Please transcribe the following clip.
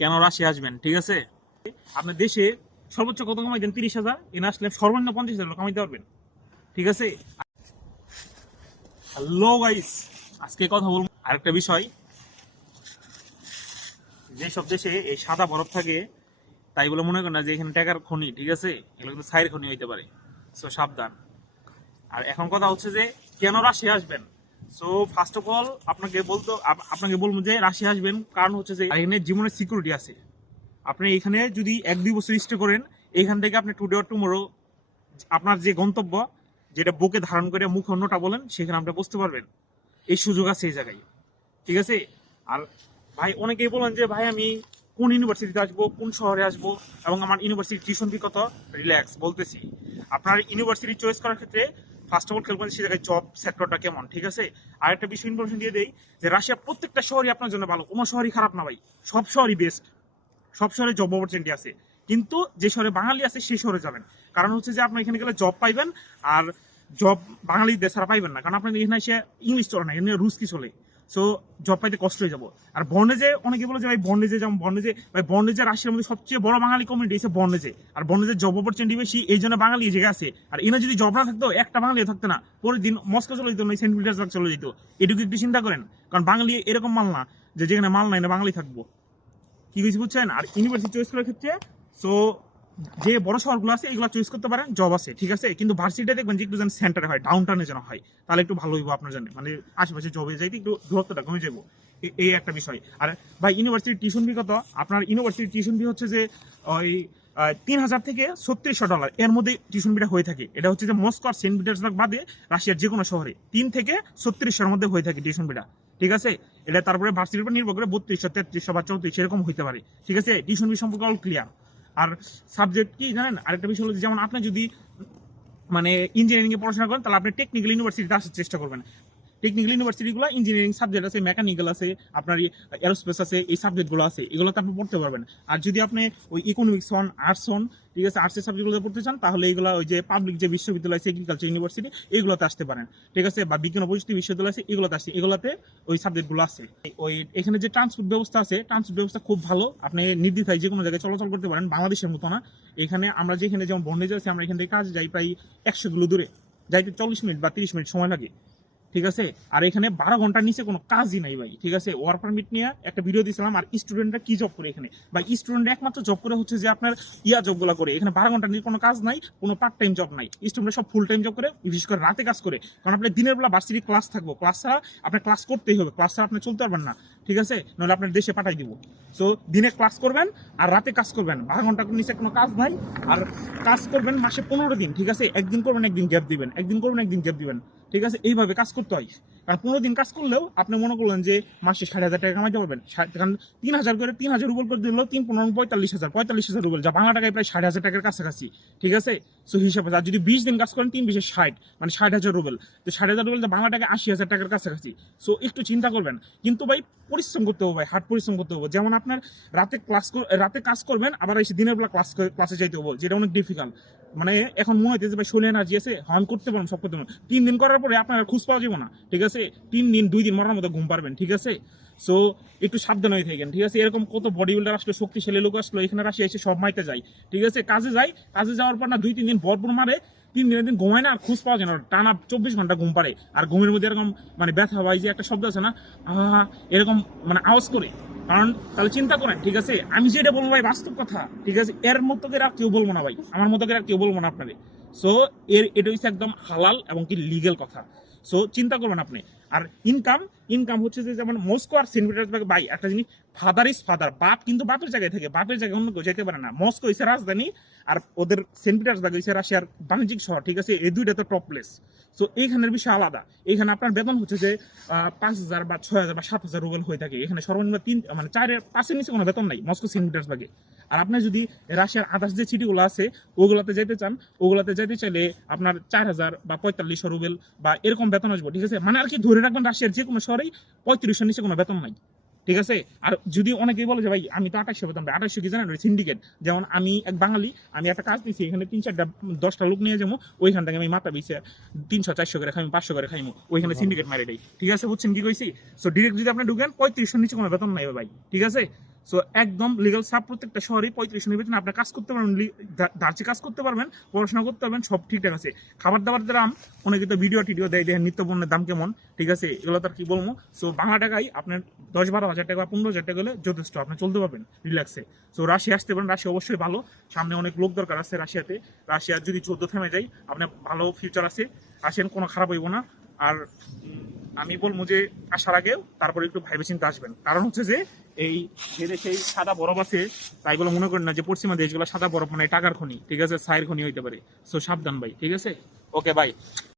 কেন রাশিয়া আসবেন, ঠিক আছে? আপনার দেশে সর্বোচ্চ কত কামাই দেন? 30,000। এনে আসলে সর্বনিম্ন 50,000 কামাইতে পারবেন, ঠিক আছে? হ্যালো গাইস, আজকে কথা বলবো আরেকটা বিষয়। যেসব দেশে এই সাদা বরফ থাকে তাই বলে মনে করেন না যে এখানে টাকার খনি, ঠিক আছে? এগুলো কিন্তু ছাইয়ের খনি হইতে পারে, সো সাবধান। আর এখন কথা হচ্ছে যে কেন রাশিয়া আসবেন। সো ফার্স্ট অফ অল আপনাকে বলবো যে রাশিয়া আসবেন কারণ হচ্ছে যে এখানে জীবনের সিকিউরিটি আছে। আপনি এখানে যদি 1-2 বছর স্টে করেন, এখান থেকে আপনি টুডে অর টুমোরো আপনার যে গন্তব্য, যেটা বুকে ধারণ করে মুখ অন্যটা বলেন, সেখানে আপনি বুঝতে পারবেন। এই সুযোগ আছে এই জায়গায়, ঠিক আছে? আর ভাই অনেকেই বলেন যে ভাই আমি কোন ইউনিভার্সিটিতে আসবো, কোন শহরে আসবো, এবং আমার ইউনিভার্সিটি টিউশন ফি কত। রিল্যাক্স, বলতেছি। আপনার ইউনিভার্সিটি চয়েস করার ক্ষেত্রে ফার্স্ট অফ অল খেলবেন সে জায়গায় জব সেক্টরটা কেমন, ঠিক আছে? আর একটা বিষয় ইনফরমেশন দিয়ে দেই যে রাশিয়া প্রত্যেকটা শহরই আপনার জন্য ভালো, কোনো শহরই খারাপ না ভাই, সব শহরই বেস্ট। সব শহরে জব অপরচুনিটি আছে, কিন্তু যে শহরে বাঙালি আছে সেই শহরে যাবেন। কারণ হচ্ছে যে আপনি এখানে গেলে জব পাইবেন, আর জব বাঙালিদের ছাড়া পাইবেন না, কারণ আপনার এখানে এসে ইংলিশ চলে না, এখানে রুস্কি চলে। সো জব পাইতে কষ্ট হয়ে যাবো। আর বর্নেজে অনেকে বলে যে ভাই বর্নেজে যেমন বর্নেজে রাশিয়ার মধ্যে সবচেয়ে বড় বাঙালি কমিউনিটি এসে বর্নেজে, আর বর্নেজের জব অপরচুনিটি বেশি, এই জন্য বাঙালি এই জায়গায় আছে। আর এনে যদি জব না থাকতো, একটা বাঙালি থাকতো না, পরের দিন মস্কো চলে যেত, সেন্ট পিটার্সবার্গ চলে যেত। এটুকু একটু চিন্তা করেন, কারণ বাঙালি এরকম মাল না যে যেখানে মাল নাই না বাঙালি থাকবো, কি কিছু বুঝছেন? আর ইউনিভার্সিটি চয়েস করার ক্ষেত্রে সো যে বড় শহরগুলো আছে এগুলো চয়েস করতে পারেন, জব আছে, ঠিক আছে? কিন্তু ভার্সিটিতে দেখবেন যে একটু যেন সেন্টারে হয়, ডাউন টাউনে যেন হয়, তাহলে একটু ভালো হইব আপনার জন্য, মানে আশেপাশে জবে যাইতে একটু দূরত্বটা কমে যাবো, এই একটা বিষয়। আর ভাই ইউনিভার্সিটির টিউশন ফি কত? আপনার ইউনিভার্সিটির টিউশন ফি হচ্ছে যে ওই 3,000 থেকে $3600 এর মধ্যে টিউশন ফিটা হয়ে থাকে। এটা হচ্ছে যে মস্কো আর সেন্ট পিটার্সবার্গ বাদে রাশিয়ার যে কোনো শহরে 3 থেকে 3600 মধ্যে হয়ে থাকে টিউশন ফিটা, ঠিক আছে? এটা তারপরে ভার্সিটির উপর নির্ভর করে 3200, 3300 বা 3400 এরকম হইতে পারে, ঠিক আছে? টিউশন ফি সম্পর্কে অল ক্লিয়ার। আর সাবজেক্ট কি জানেন? আরেকটা বিষয় হলো যেমন আপনি যদি মানে ইঞ্জিনিয়ারিং এ পড়াশোনা করেন, তাহলে আপনি টেকনিক্যাল ইউনিভার্সিটিতে আসার চেষ্টা করবেন। টেকনিক্যাল ইউনিভার্সিটিগুলো ইঞ্জিনিয়ারিং সাবজেক্ট আছে, মেকানিক্যাল আছে, আপনার এরোস্পেস আছে, এই সাবজেক্টগুলো আছে, এগুলোতে আপনি পড়তে পারবেন। আর যদি আপনি ওই ইকোনমিক্স হন, আর্টস হন, ঠিক আছে, আর্টসের সাবজেক্টগুলোতে পড়তে চান, তাহলে এইগুলো ওই যে পাবলিক যে বিশ্ববিদ্যালয় আছে, এগ্রিকালচার ইউনিভার্সিটি, এগুলোতে আসতে পারেন, ঠিক আছে? বা বিজ্ঞান ও প্রযুক্তি বিশ্ববিদ্যালয় আছে, এগুলোতে আসছে, এগুলোতে ওই সাবজেক্টগুলো আছে। ওই এখানে যে ট্রান্সপোর্ট ব্যবস্থা আছে, ট্রান্সপোর্ট ব্যবস্থা খুব ভালো, আপনি নির্দ্বিধায় যে কোনো জায়গায় চলাচল করতে পারেন, বাংলাদেশের মতো না। এখানে আমরা যেখানে যেমন বন্ডেজ আছে, আমরা এখান থেকে কাজ যাই প্রায় 100 কিলো দূরে, যাইতে 40 মিনিট বা 30 মিনিট সময় লাগে, ঠিক আছে? আর এখানে 12 ঘন্টার নিচে কোনো কাজই নাই ভাই, ঠিক আছে? ওয়ার্ক পারমিট নিয়ে একটা ভিডিও দিয়েছিলাম। আর স্টুডেন্টরা কি জব করে এখানে ভাই? স্টুডেন্ট একমাত্র জব করে হচ্ছে যে আপনার জবগুলো করে। এখানে 12 ঘন্টার নিচে কোনো কাজ নাই, কোনো পার্ট টাইম জব নাই। স্টুডেন্টরা সব ফুল টাইম জব করে, বিশেষ করে রাতে কাজ করে। কারণ আপনার দিনের বেলা ভার্সিটি ক্লাস থাকবো, ক্লাস ছাড়া আপনার ক্লাস করতেই হবে, ক্লাস ছাড়া আপনি চলতে পারবেন না, ঠিক আছে? নাহলে আপনার দেশে পাঠাই দিব। সো দিনে ক্লাস করবেন আর রাতে কাজ করবেন, 12 ঘন্টার নিচে কোনো কাজ নাই। আর কাজ করবেন মাসে 15 দিন, ঠিক আছে? একদিন করবেন, একদিন গ্যাপ দিবেন, একদিন করবেন, একদিন গ্যাপ দিবেন, ঠিক আছে? এইভাবে কাজ করতে হয়। কারণ 15 দিন কাজ করলেও আপনি মনে করলেন যে মাসে 60,000 টাকা কামাইতে পারবেন। কারণ 3,000 করে, 3,000 রুবেল করে দিল, 3-15 45,000 রুবেল, যা বাংলা টাকায় প্রায় 60,000 টাকার কাছাকাছি, ঠিক আছে? সো হিসাবে আর যদি 20 দিন কাজ করেন, 3-20 60, মানে 60,000 রুবেল, তো 60,000 রুবেল বাংলা টাকায় 80,000 টাকার কাছাকাছি। সো একটু চিন্তা করবেন, কিন্তু ভাই পরিশ্রম করতে হবে ভাই, হার্ড পরিশ্রম করতে হবে। যেমন আপনার রাতে কাজ করবেন, আবার এসে দিনের বেলা ক্লাসে যাইতে হবে, যেটা অনেক ডিফিকাল্ট। মানে এখন মনে হইতেছে ভাই শরীরে এনার্জি আছে, হর্ন করতে পারেন, সব করতে পারেন। 3 দিন করার পরে আপনার খুঁজ পাওয়া যাবে না, ঠিক আছে? 3 দিন 2 দিন মরার মতো ঘুম পারবেন, ঠিক আছে? সো একটু সাবধান হয়ে থাকেন, ঠিক আছে? এরকম কত বডি বিল্ডার আসলো, শক্তিশালী লোক আসলো, এখানে রাশিয়া এসে সব মাইতে যায়, ঠিক আছে? কাজে যাওয়ার পর না 2-3 দিন ভরপুর মারে, 3 দিন ঘুমায় না, আর খুঁজ পাওয়া যায় না, টানা 24 ঘন্টা ঘুম পারে। আর ঘুমের মধ্যে এরকম মানে ব্যথা হয়, যে একটা শব্দ আছে না, এরকম মানে আওয়াজ করে। কারণ তাহলে চিন্তা করেন, ঠিক আছে? আমি যেটা বলবো ভাই বাস্তব কথা, ঠিক আছে? এর মতো করে আর কেউ বলবো না ভাই, আমার মতো করে আর কেউ বলবো না আপনাদের। সো এটা হচ্ছে একদম হালাল এবং কি লিগেল কথা। সো চিন্তা করবেন আপনি। আর ইনকাম হচ্ছে যে যেমন মস্কো আর সেন্ট পিটার্সবার্গ, ভাই একটা জিনিস, ফাদার ইজ ফাদার, বাপ কিন্তু বাপের জায়গায় থাকে, বাপের জায়গায় অন্য কেউ যেতে পারে না। মস্কো হচ্ছে রাজধানী, আর ওদের সেন্ট পিটার্সবার্গ হচ্ছে রাশিয়ার বাণিজ্যিক শহর, ঠিক আছে? এই দুইটা তো টপ প্লেস। সো এইখানের বিষয় আলাদা। এখানে আপনার বেতন হচ্ছে যে 5,000 বা 6,000 বা 7,000 রুবেল হয়ে থাকে। এখানে সর্বনিম্ন 4-5-এর নিচে কোনো বেতন নাই মস্কো সেন্ট পিটার্সবার্গে। আর আপনি যদি রাশিয়ার আদার্স যে সিটিগুলো আছে ওগুলোতে যেতে চান, ওগুলোতে যেতে চাইলে আপনার 4,000 বা 4500 রুবেল বা এরকম বেতন আসবে, ঠিক আছে? মানে আর কি ধরে রাখবেন রাশিয়ার যে কোনো শহরেই 3500 নিচে কোনো বেতন নাই, ঠিক আছে? আর যদি অনেকেই বলে যে ভাই আমি তো 2800 বেতন পাই, 2800 কি জানেন? সিন্ডিকেট। যেমন আমি এক বাঙালি, আমি একটা কাজ দিচ্ছি, এখানে 3-4-10টা লোক নিয়ে যাবো, ওইখান থেকে আমি মাথা বিছে 300-400 করে খাইমু, 500 করে খাইমু, ওইখানে সিন্ডিকেট মারি দেয়, ঠিক আছে? বুঝছেন কি কইছি? সো ডিরেক্ট যদি আপনি ঢুকেন 3500 নিচে কোনো বেতন নাই ভাই, ঠিক আছে? সো একদম লিগাল সাব প্রত্যেকটা শহরে 35 বেতনে আপনার কাজ করতে পারবেন, ধার্চে কাজ করতে পারবেন, পড়াশোনা করতে পারবেন, সব ঠিকঠাক আছে। খাবার দাবার দাম অনেকে তো ভিডিও টিডিও দেয়, দেখেন নিত্য পণ্যের দাম কেমন, ঠিক আছে, এগুলো তো আর কি বলবো। সো বাংলা টাকায় আপনার 10-12 হাজার টাকা বা 15 হাজার টাকা হলে যথেষ্ট, আপনি চলতে পারবেন রিল্যাক্সে। সো রাশিয়া আসতে পারেন, রাশিয়া অবশ্যই ভালো, সামনে অনেক লোক দরকার আছে রাশিয়াতে। রাশিয়ার যদি যুদ্ধ থেমে যায় আপনার ভালো ফিউচার আছে, আসেন, কোনো খারাপ হইব না। আর আমি বলবো যে আসার আগেও তারপরে একটু ভাইবে চিন্তা আসবেন, কারণ হচ্ছে যে এই যে দেশে সাদা বরফ আছে তাই বলে মনে করেন না যে পশ্চিমা দেশগুলো সাদা বরফ মানে টাকার খনি, ঠিক আছে, ছাইয়ের খনি হইতে পারে। সো সাবধান ভাই, ঠিক আছে, ওকে বাই।